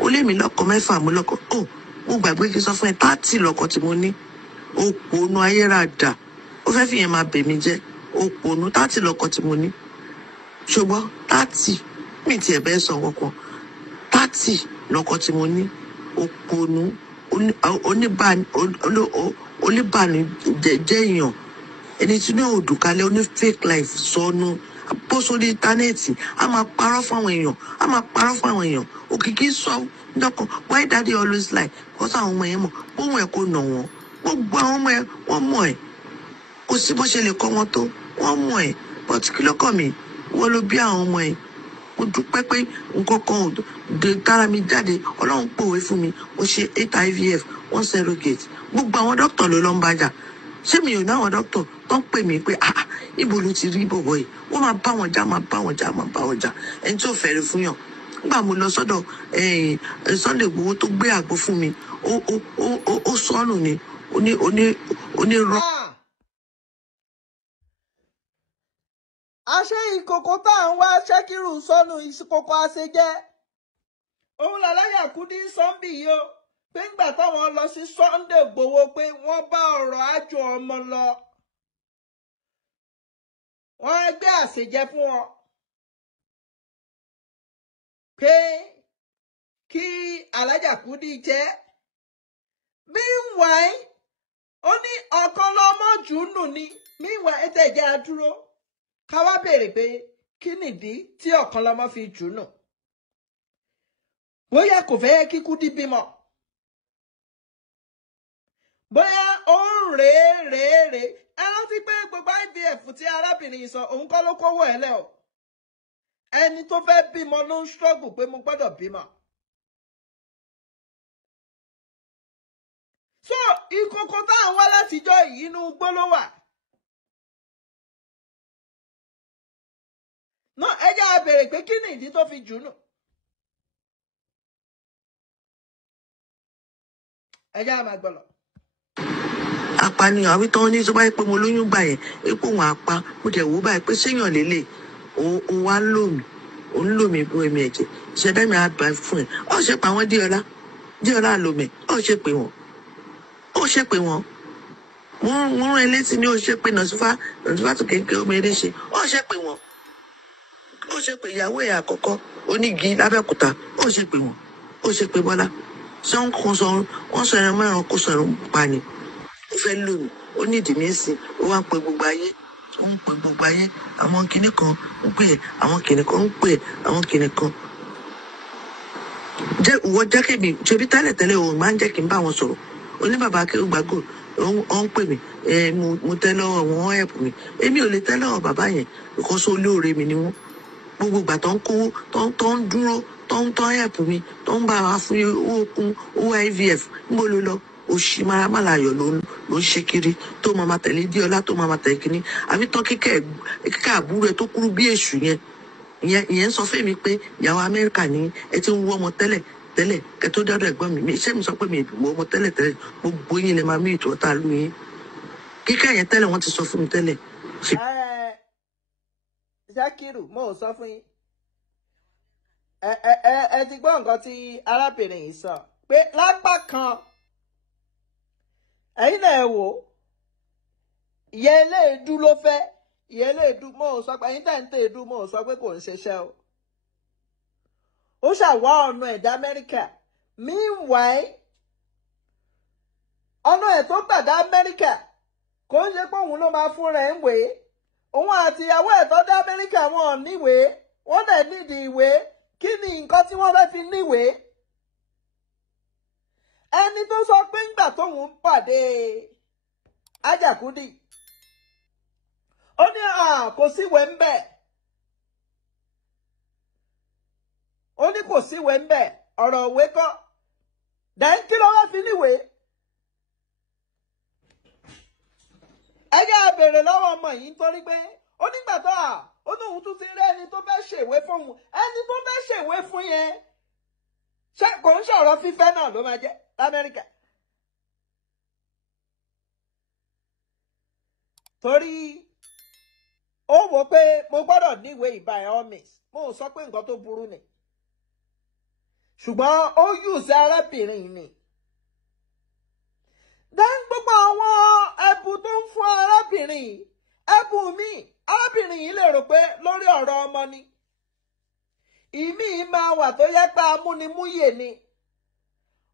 Ó lé mi lọ́kọ mẹ́fà mo lọ́kọ. Mo gbàgbé kí n sọ fún ẹ 30 lọ́kọ tí mo ní. Òpònú ayérada. Ó fẹ́ fi yẹn máa bẹ̀ mí jẹ́. Òpònú 30 lọ́kọ tí mo ní. Ṣùgbọ́n 30 mi ti ẹ̀ bẹ́ẹ̀ sọ kankan. 30 lọ́kọ tí mo ní. Òpònú oníbànú jẹ́ èèyàn. Ẹni tí ní òdùkalẹ̀ oní fake life sọnù. Bó sórí íńtánẹ́ẹ̀tì a máa parọ́ fún àwọn èèyàn. Òkìkí sọ dọ́kan why daddy always lie because àwọn ọmọ yẹn mọ̀ bóun ẹ̀ kò nà wọ́n. Gbogbo àwọn ọmọ ẹ̀ wọ́n mọ̀ ẹ̀. Kò sí bó ṣe lè kọ́ wọn tó wọ́n mọ̀ ẹ̀. But kí ló kàn mí? Wọ́n ló bí àwọn ọmọ ẹ̀. Mo dúpẹ́ pé nǹkan kan ò dé tára mi jáde. Ọlọ́run pòwe fún mi. Mo ṣe 8 IVF 1 surrogate. Gbogbo àwọn dókítà ló lọ ń bájà. Ṣé mi ò ní àwọn dókítà tó ń pè mí pé ibo ló ti rí bọ̀bọ̀ yìí? Wọ́n máa bá wọn jà. Ẹni tí ò fẹ́rẹ̀ fún yàn. Nígbà mo lọ sọ́dọ̀ Sunday Igboho tó gbé àgbo fún mi. Ó sọnù ni. Onírọ́. Àṣé ìkòkò tá à ń wá Ṣẹ́kírù sọnù ìkòkò àṣejẹ́. Òun l'Alhaja Kudi sọ́ńbì yìí o. Pé ńgbà táwọn lọ sí Sunday Igboho pé wọ́n bá ọ̀rọ̀ àjò ọmọ lọ. Wọ́n gbé àṣejẹ fún wọn. Pé kí Alhaja Kudi jẹ́. Meanwhile, ó ní Okanlomo jùnù ni. Meanwhile, ẹ tẹ̀ jẹ́ àdúró. Ká wá béèrè pé kí nìdí tí Okanlomo fi jùnù. Bóyá kò fẹ́ kí Kudi bímọ. Bóyá ó ń rèé. Ẹ rántí pé gbogbo IVF tí arábìnrin sọ òun kọ́ ló kówó ẹ̀ lẹ́ o. Ẹni tó fẹ́ bímọ ló ń struggle pé mo gbọ́dọ̀ bímọ. So ìkòkò tá à ń wá látijọ́ yìí inú igbó ló wà. Náà ẹ jẹ́ á béèrè pé kí ni ìdí tó fi jùnù. Ẹ jẹ́ á máa gbọ́ lọ. Apànìyàn àwí tán ní tó bá yẹ pé mo lóyún gbà yẹn epo wọn apá mo dẹ̀ wò báyìí pé séèyàn lélẹ̀ òun wá lò mí òun lò mí bó ẹ̀mí ẹ̀jẹ̀ ìṣẹ̀dá mi á bá fún ẹ̀ ọ̀ ṣe pa wọ́n díọ̀lá lò mí ọ̀ ṣe pé wọ́n mo rán ẹ létí ní ó ṣe pé nàṣífà tó kéńké omi eré ṣe ọ̀ ṣe pé wọ́n ó ṣe pé ìyàwó ẹ̀ àkọ́kọ́ onígi lábẹ́òkúta ó ṣe pé wọ́n ó ṣe pé Bọ́lá ṣé wọ́n sọ ẹran mẹ́rin kó sọ ẹran pa ni. Ó fẹ́ lò mí ó ní ìdí mẹ́sìn ó wá ń pe gbogbo ayé àwọn kìnnì kan ń pè àwọn kìnnì kan ń pè àwọn kìnnì kan. Ìwọ jẹ́ kébì ṣebí tẹ́lẹ̀ òun máa ń jẹ́ kí n bá wọn sọ̀rọ̀ oníbàbá akéwàgbàgò ó ń pè mí mo tẹ́ lọ́wọ́ wọn help mi èmi ò lè tẹ́ lọ́wọ́ bàbá yẹn because olóore mi ni wọ́n gbogbo ìgbà tó ń kówó tó ń dúró tó ń help mi tó ń bá wa fún owó kún owó IVF níbo ló lọ. Òṣì maramala ayọ̀ ló ń ṣe kiri tó máa tẹ̀lé díọ̀lá tó máa tẹ̀lé kínní àbí tán kíkẹ́ àbúrò ẹ tó kúrú bí èṣù ìyẹn sọ fún mi pé ìyàwó Amẹ́ríkà ní ẹ ti ń wọ́ ọmọ tẹ́lẹ̀ kẹ tó dọ́dọ̀ ẹ̀gbọ́n mi ṣé mi sọ pé mi wọ́ ọmọ tẹ́lẹ̀ gbogbo yín lè máa mí ìtọ́ ta lú yín kíkẹ́ yẹn tẹ́lẹ̀ wọ́n ti sọ fún mi tẹ́lẹ̀. Ṣakiru mo ò sọ fún yín ẹ ti gbọ́ nǹkan tí arábìnrin yìí sọ pé lápá kan ẹ̀yin náà ẹ wò ìyá eléèdú ló fẹ́ ìyá eléèdú mo ò sọ pé ẹ̀yin tẹ̀ ń tẹ̀ èdú mo ò sọ pé kò ń ṣiṣẹ́ o. Ó ṣàwá ọ̀nà ẹ̀dá Amẹ́ríkà meanwhile ọ̀nà ẹ̀ tó gbàdá Amẹ́ríkà kò ń ṣe pé òun ló máa fún rẹ̀ ń wèé òun àti ìyàwó ẹ̀ tó dá Amẹ́ríkà wọn ò níwèé wọ́n dẹ̀ nídìí ìwé kí ni nǹkan tí wọ́n fẹ́ fi níwèé. Ẹni tó sọ pé ńgbà tóun ń pàdé Alhaja Kudi ó ní kò síwèé ń bẹ̀ ó ní kò síwèé ń bẹ̀ ọ̀rọ̀ òwe kọ́ dẹ́n kí ló wá fi níwèé. Ẹ jẹ́ á béèrè lọ́wọ́ ọmọ yìí nítorí pé ó nígbà tó ó ní òun tún ti rí ẹni tó fẹ́ ṣèwé fún òun ẹni tó fẹ́ ṣèwé fún yẹn ṣé kò ń ṣọ̀rọ̀ fífẹ́ náà ló máa jẹ́ l'Amẹ́ríkà. Torí ó wò pé mo gbọ́dọ̀ níwèé by all means mo sọ pé nǹkan tó burú ni ṣùgbọ́n ó use arábìnrin ni then gbogbo àwọn ẹ̀bùn tó ń fún arábìnrin ẹ̀bùn mi arábìnrin yìí lè rò pé lórí ọ̀rọ̀ ọmọ ni ìmí máa wà tó yẹ pé amúnimúyè ni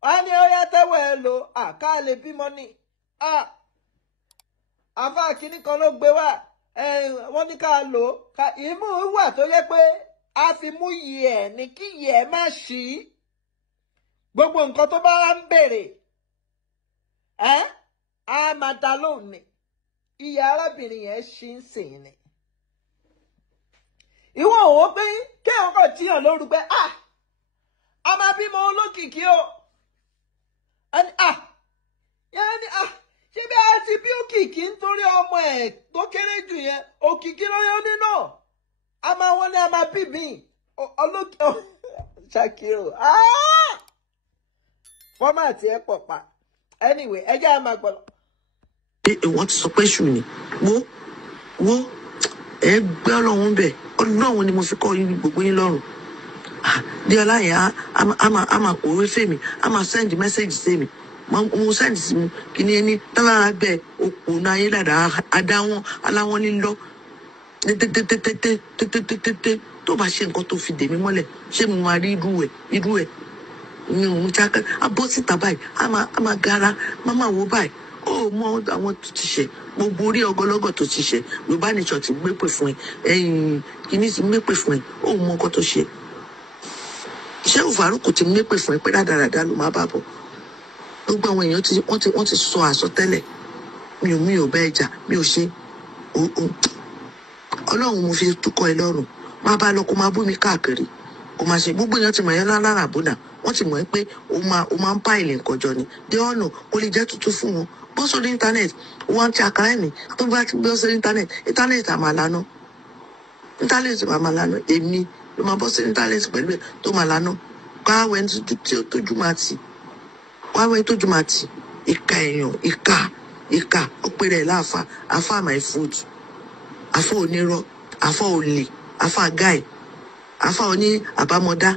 wọ́n ní ó yá tẹ́wọ̀ ẹ lò àká lè bímọ ni àfáà kínní kan ló gbé wá wọ́n ní ká lò ìmú wà tó yẹ pé a fi mú yìí ẹ̀ ní kí yìí ẹ̀ má ṣí gbogbo nǹkan tó bá wá ń bèrè a máa dá lóhùn ni iye arábìnrin yẹn ṣì ń sìn ni ìwọ òwò pé kéèyàn kàn tíyàn lóru pé a máa bímọ olókìkí o yẹn ni ṣé bí a ti bí òkìkí nítorí ọmọ ẹ̀ tó kéré jù yẹn òkìkí ló yọ nínú a máa wọ́n ní a máa bí mi ṣàkíyò fọ́màtì ẹ̀ pọ̀ pa anyway ẹ jẹ́ a máa gbọ́. wọ́n ti sọ pé ṣù ni wo ẹ gbé ọlọ́run bẹ̀ ọlọ́run ni mo fi kọ́ yín gbogbo yín lọ́rùn di ọlá yẹn a máa pòwe fèmí a máa send message sèmi mo send sí mi kí ni ẹni tábàrà bẹ́ẹ̀ òpó náà ayé dàda adáwọn aláwọn lílọ tètè tó bá ṣe nǹkan tó fi dè mí mọ́lẹ̀ ṣé mo máa rí irú ẹ̀ ní òun jákè abọ́ síta báyìí a máa gara máa wo báyìí ó mọ àwọn tó ti ṣe gbogbo orí ọgọlọgọ tó ti ṣe Yorùbá nation ti gbé pè fún ẹ ẹ̀yìn kìíní ti gbé pè fún ẹ ó mọ nǹkan tó ṣe iṣẹ́ òfàrúkù ti gbé pè fún ẹ pé rádaràdá ló máa bá bọ̀ gbogbo àwọn èèyàn wọ́n ti sọ àsọtẹ́lẹ̀ mi ò bá ẹjà mi ò ṣe Ọlọ́run mo fi túkọ̀ ẹ lọ́rùn máa bá lọ kó máa bú mi káàkiri kò máa ṣe gbogbo èèyàn ti mọ̀ yẹn lára àbúdà wọ́n ti mọ̀ pé o máa ń páìlì nǹkan jọ ni dé ọ̀nà kó lè jẹ́ tuntun fún wọn bọ́ sórí íńtánẹ́ẹ̀tì wọ́n ti àkàrà ẹ̀mí tó bá ti gbé sórí íńtánẹ́ẹ̀tì àmàlànà íńtánẹ́ẹ̀tì àmàlànà èmi ló máa bọ́ sórí íńtánẹ́ẹ̀tì pẹ̀lú ẹ̀ tó màlànà káwé tójú máa tì ìka èèyàn ìka ó pèrè ẹ̀ láàfà àfà my food àfà onírọ́ àfà olè àfà guy àfà oní àbámọ́dá